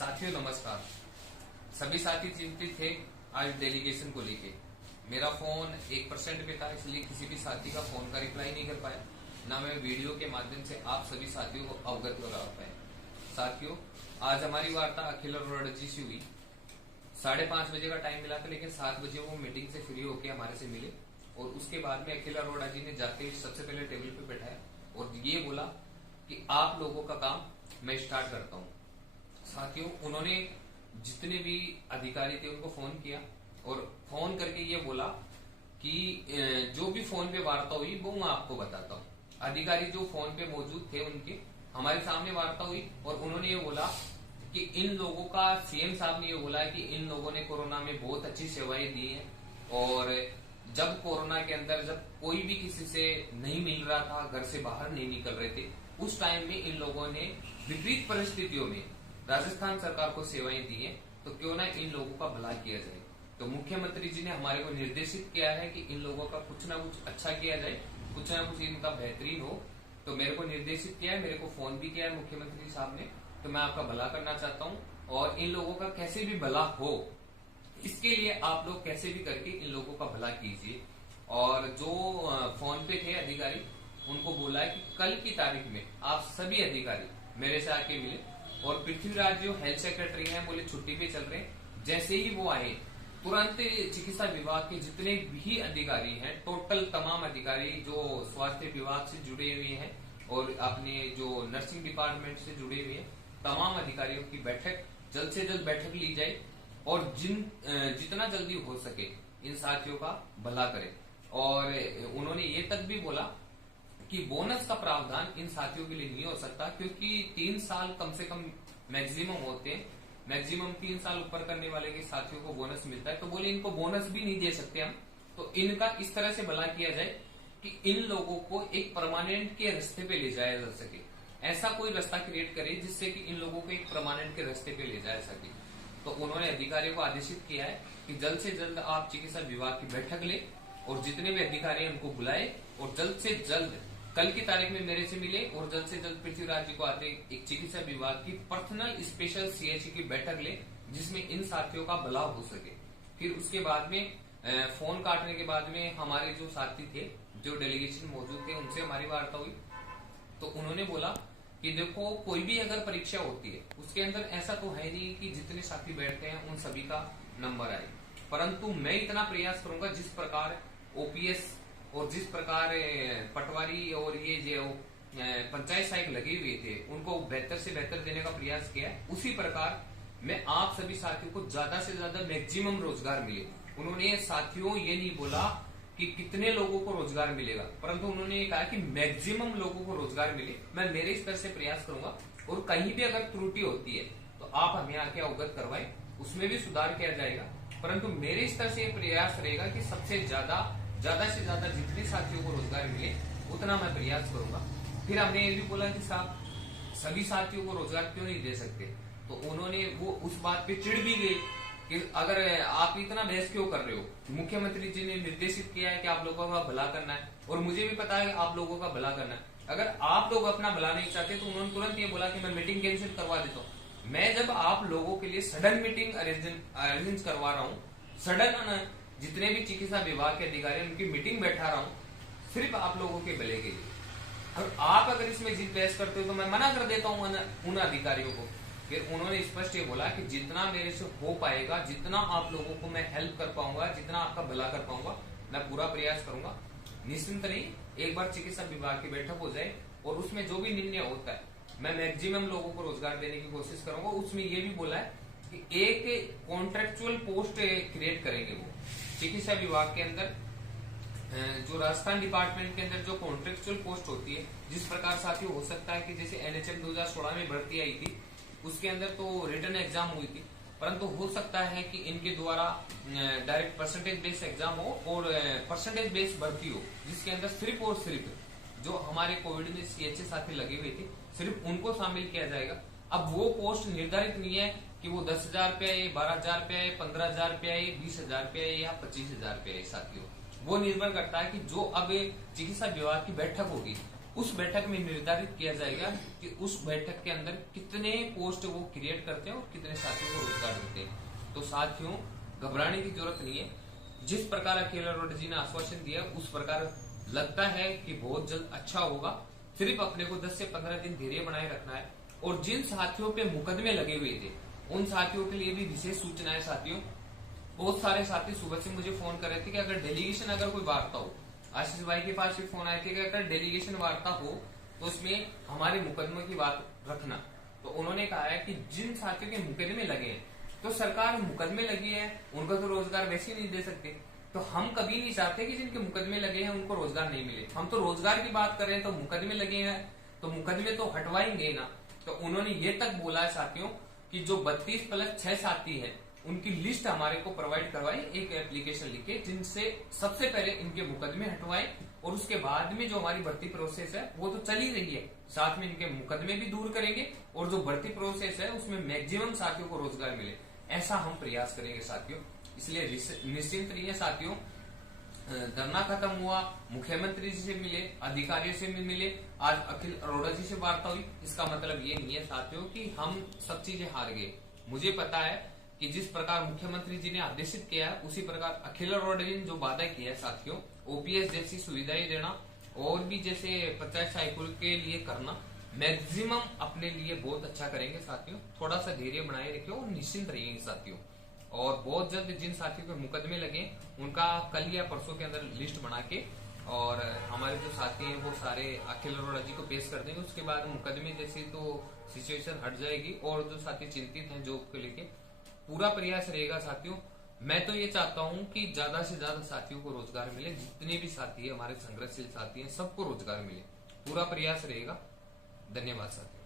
साथियों नमस्कार। सभी साथी चिंतित थे आज डेलीगेशन को लेके। मेरा फोन 1% पे था, इसलिए किसी भी साथी का फोन का रिप्लाई नहीं कर पाया, ना मैं वीडियो के माध्यम से आप सभी साथियों को अवगत करा पाया। साथियों, आज हमारी वार्ता अखिल अरोड़ा जी से हुई। 5:30 बजे का टाइम मिला था, लेकिन 7 बजे वो मीटिंग से फ्री होके हमारे से मिले और उसके बाद में अखिल अरोड़ा जी ने जाके सबसे पहले टेबल पे बैठाया और ये बोला कि आप लोगों का काम मैं स्टार्ट करता हूँ। साथियों, उन्होंने जितने भी अधिकारी थे उनको फोन किया और फोन करके ये बोला कि जो भी फोन पे वार्ता हुई वो मैं आपको बताता हूँ। अधिकारी जो फोन पे मौजूद थे उनके हमारे सामने वार्ता हुई और उन्होंने ये बोला कि इन लोगों का सीएम साहब ने ये बोला कि इन लोगों ने कोरोना में बहुत अच्छी सेवाएं दी हैं और जब कोरोना के अंदर जब कोई भी किसी से नहीं मिल रहा था, घर से बाहर नहीं निकल रहे थे, उस टाइम में इन लोगों ने विपरीत परिस्थितियों में राजस्थान सरकार को सेवाएं दी हैं, तो क्यों ना इन लोगों का भला किया जाए। तो मुख्यमंत्री जी ने हमारे को निर्देशित किया है कि इन लोगों का कुछ ना कुछ अच्छा किया जाए, कुछ ना कुछ इनका बेहतरीन हो। तो मेरे को निर्देशित किया है, मेरे को फोन भी किया है मुख्यमंत्री साहब ने। तो मैं आपका भला करना चाहता हूँ और इन लोगों का कैसे भी भला हो, इसके लिए आप लोग कैसे भी करके इन लोगों का भला कीजिए। और जो फोन पे थे अधिकारी, उनको बोला है कि कल की तारीख में आप सभी अधिकारी मेरे से आके मिले। और पृथ्वीराज जो हेल्थ सेक्रेटरी हैं बोले छुट्टी पे चल रहे हैं, जैसे ही वो आए तुरंत चिकित्सा विभाग के जितने भी अधिकारी हैं, टोटल तमाम अधिकारी जो स्वास्थ्य विभाग से जुड़े हुए हैं और अपने जो नर्सिंग डिपार्टमेंट से जुड़े हुए हैं, तमाम अधिकारियों की बैठक जल्द से जल्द बैठक ली जाए और जितना जल्दी हो सके इन साथियों का भला करें। और उन्होंने ये तक भी बोला कि बोनस का प्रावधान इन साथियों के लिए नहीं हो सकता, क्योंकि 3 साल कम से कम मैक्सिमम होते हैं, मैक्सिमम 3 साल ऊपर करने वाले के साथियों को बोनस मिलता है। तो बोले इनको बोनस भी नहीं दे सकते हम, तो इनका इस तरह से भला किया जाए कि इन लोगों को एक परमानेंट के रास्ते पे ले जाया जा सके। ऐसा कोई रास्ता क्रिएट करे जिससे कि इन लोगों को एक परमानेंट के रास्ते पे ले जाया सके। तो उन्होंने अधिकारियों को आदेशित किया है कि जल्द से जल्द आप चिकित्सा विभाग की बैठक ले और जितने भी अधिकारी हैं उनको बुलाए और जल्द से जल्द कल की तारीख में मेरे से मिले और जल्द से जल्द पृथ्वीराज जी को आते एक चिकित्सा विभाग की पर्सनल स्पेशल सीएचसी की बैठक ले, जिसमें इन साथियों का भला हो सके। फिर उसके बाद में फोन काटने के बाद में हमारे जो साथी थे, जो डेलीगेशन मौजूद थे, उनसे हमारी वार्ता हुई। तो उन्होंने बोला कि देखो, कोई भी अगर परीक्षा होती है उसके अंदर ऐसा तो है नहीं कि जितने साथी बैठते हैं उन सभी का नंबर आए, परंतु मैं इतना प्रयास करूंगा जिस प्रकार ओपीएस और जिस प्रकार पटवारी और ये जो पंचायत सहायक लगे हुए थे उनको बेहतर से बेहतर देने का प्रयास किया, उसी प्रकार मैं आप सभी साथियों को ज्यादा से ज्यादा मैक्सिमम रोजगार मिले। उन्होंने साथियों ये नहीं बोला कि कितने लोगों को रोजगार मिलेगा, परंतु उन्होंने ये कहा कि मैक्सिमम लोगों को रोजगार मिले। मैं मेरे स्तर से प्रयास करूंगा और कहीं भी अगर त्रुटि होती है तो आप हमें आके अवगत करवाएं, उसमें भी सुधार किया जाएगा। परंतु मेरे स्तर से प्रयास रहेगा कि सबसे ज्यादा से ज्यादा जितने साथियों को रोजगार मिले उतना मैं प्रयास करूंगा। फिर हमने ये भी बोला कि साहब सभी साथियों को रोजगार क्यों नहीं दे सकते, तो उन्होंने वो उस बात पे चिढ़ भी गए कि अगर आप इतना बहस क्यों कर रहे हो। मुख्यमंत्री जी ने निर्देशित किया है कि आप लोगों का भला करना है और मुझे भी पता है आप लोगों का भला करना है। अगर आप लोग अपना भला नहीं चाहते तो उन्होंने तुरंत ये बोला कि मैं मीटिंग कैंसिल करवा देता हूँ। मैं जब आप लोगों के लिए सडन मीटिंग अरेंज करवा रहा हूँ, सडन जितने भी चिकित्सा विभाग के अधिकारी उनकी मीटिंग बैठा रहा हूँ, सिर्फ आप लोगों के भले के लिए, और आप अगर इसमें जिद बहस करते हो तो मैं मना कर देता हूँ उन अधिकारियों को। फिर उन्होंने स्पष्ट ये बोला कि जितना मेरे से हो पाएगा, जितना आप लोगों को मैं हेल्प कर पाऊंगा, जितना आपका भला कर पाऊंगा, मैं पूरा प्रयास करूंगा। निश्चिंत नहीं, एक बार चिकित्सा विभाग की बैठक हो जाए और उसमें जो भी निर्णय होता है मैं मैक्सिमम लोगों को रोजगार देने की कोशिश करूंगा। उसमें ये भी बोला है कि एक कॉन्ट्रेक्चुअल पोस्ट क्रिएट करेंगे वो चिकित्सा विभाग के अंदर, जो राजस्थान डिपार्टमेंट के अंदर जो कॉन्ट्रेक्चुअल पोस्ट होती है। जिस प्रकार साथियों हो सकता है कि जैसे एनएचएम 2016 में भर्ती आई थी, उसके अंदर तो रिटर्न एग्जाम हुई थी, परंतु हो सकता है कि इनके द्वारा डायरेक्ट परसेंटेज बेस्ड एग्जाम हो और परसेंटेज बेस्ड भर्ती हो, जिसके अंदर सिर्फ और सिर्फ जो हमारे कोविड में सीएचए साथी लगे हुए थे सिर्फ उनको शामिल किया जाएगा। अब वो पोस्ट निर्धारित नहीं है कि वो 10,000 पे आए, 12,000 पे आए, 15,000 पे आए, 20,000 पे आए या 25,000 पे आए। साथियों, वो निर्भर करता है कि जो अब चिकित्सा विभाग की बैठक होगी उस बैठक में निर्धारित किया जाएगा कि उस बैठक के अंदर कितने पोस्ट वो क्रिएट करते हैं और कितने साथियों को रोजगार देते हैं। तो साथियों, घबराने की जरूरत नहीं है। जिस प्रकार अखिल अरोड़ा जी ने आश्वासन दिया उस प्रकार लगता है कि बहुत जल्द अच्छा होगा। सिर्फ अपने को 10 से 15 दिन धैर्य बनाए रखना है। और जिन साथियों पे मुकदमे लगे हुए थे उन साथियों के लिए भी विशेष सूचना है। साथियों, बहुत सारे साथी सुबह से मुझे फोन कर रहे थे कि अगर डेलीगेशन अगर कोई वार्ता हो, आशीष भाई के पास भी फोन आए थे कि अगर डेलीगेशन वार्ता हो तो उसमें हमारे मुकदमे की बात रखना। तो उन्होंने कहा है कि जिन साथियों के मुकदमे लगे हैं तो सरकार मुकदमे लगी है उनको तो रोजगार वैसे ही नहीं दे सकते। तो हम कभी नहीं चाहते कि जिनके मुकदमे लगे हैं उनको रोजगार नहीं मिले। हम तो रोजगार की बात कर रहे हैं, तो मुकदमे लगे हैं तो मुकदमे तो हटवाएंगे ना। तो उन्होंने ये तक बोला है साथियों कि जो 32+6 साथी हैं उनकी लिस्ट हमारे को प्रोवाइड करवाए, एक एप्लीकेशन लिखे जिनसे सबसे पहले इनके मुकदमे हटवाएं और उसके बाद में जो हमारी भर्ती प्रोसेस है वो तो चल ही रही है, साथ में इनके मुकदमे भी दूर करेंगे और जो भर्ती प्रोसेस है उसमें मैक्सिमम साथियों को रोजगार मिले, ऐसा हम प्रयास करेंगे साथियों। इसलिए निश्चिंत रहिए साथियों। धरना खत्म हुआ, मुख्यमंत्री जी से मिले, अधिकारियों से भी मिले, आज अखिल अरोड़ा जी से वार्ता हुई। इसका मतलब ये नहीं है साथियों कि हम सब चीजें हार गए। मुझे पता है कि जिस प्रकार मुख्यमंत्री जी ने आदेशित किया है उसी प्रकार अखिल अरोड़ा जी ने जो वादा किया है साथियों, ओपीएस जैसी सुविधाएं देना और भी जैसे पंचायत सहायकों के लिए करना, मैक्सिमम अपने लिए बहुत अच्छा करेंगे साथियों। थोड़ा सा धैर्य बनाए रखिए और निश्चिंत रहिए साथियों। और बहुत जल्द जिन साथियों के मुकदमे लगे उनका कल या परसों के अंदर लिस्ट बना के और हमारे जो साथी हैं वो सारे अखिल अरोड़ा जी को पेश कर देंगे। उसके बाद मुकदमे जैसी तो सिचुएशन हट जाएगी और जो साथी चिंतित हैं जॉब को लेके पूरा प्रयास रहेगा साथियों। मैं तो ये चाहता हूं कि ज्यादा से ज्यादा साथियों को रोजगार मिले, जितने भी साथी है हमारे संघर्षशील साथी हैं सबको रोजगार मिले, पूरा प्रयास रहेगा। धन्यवाद साथियों।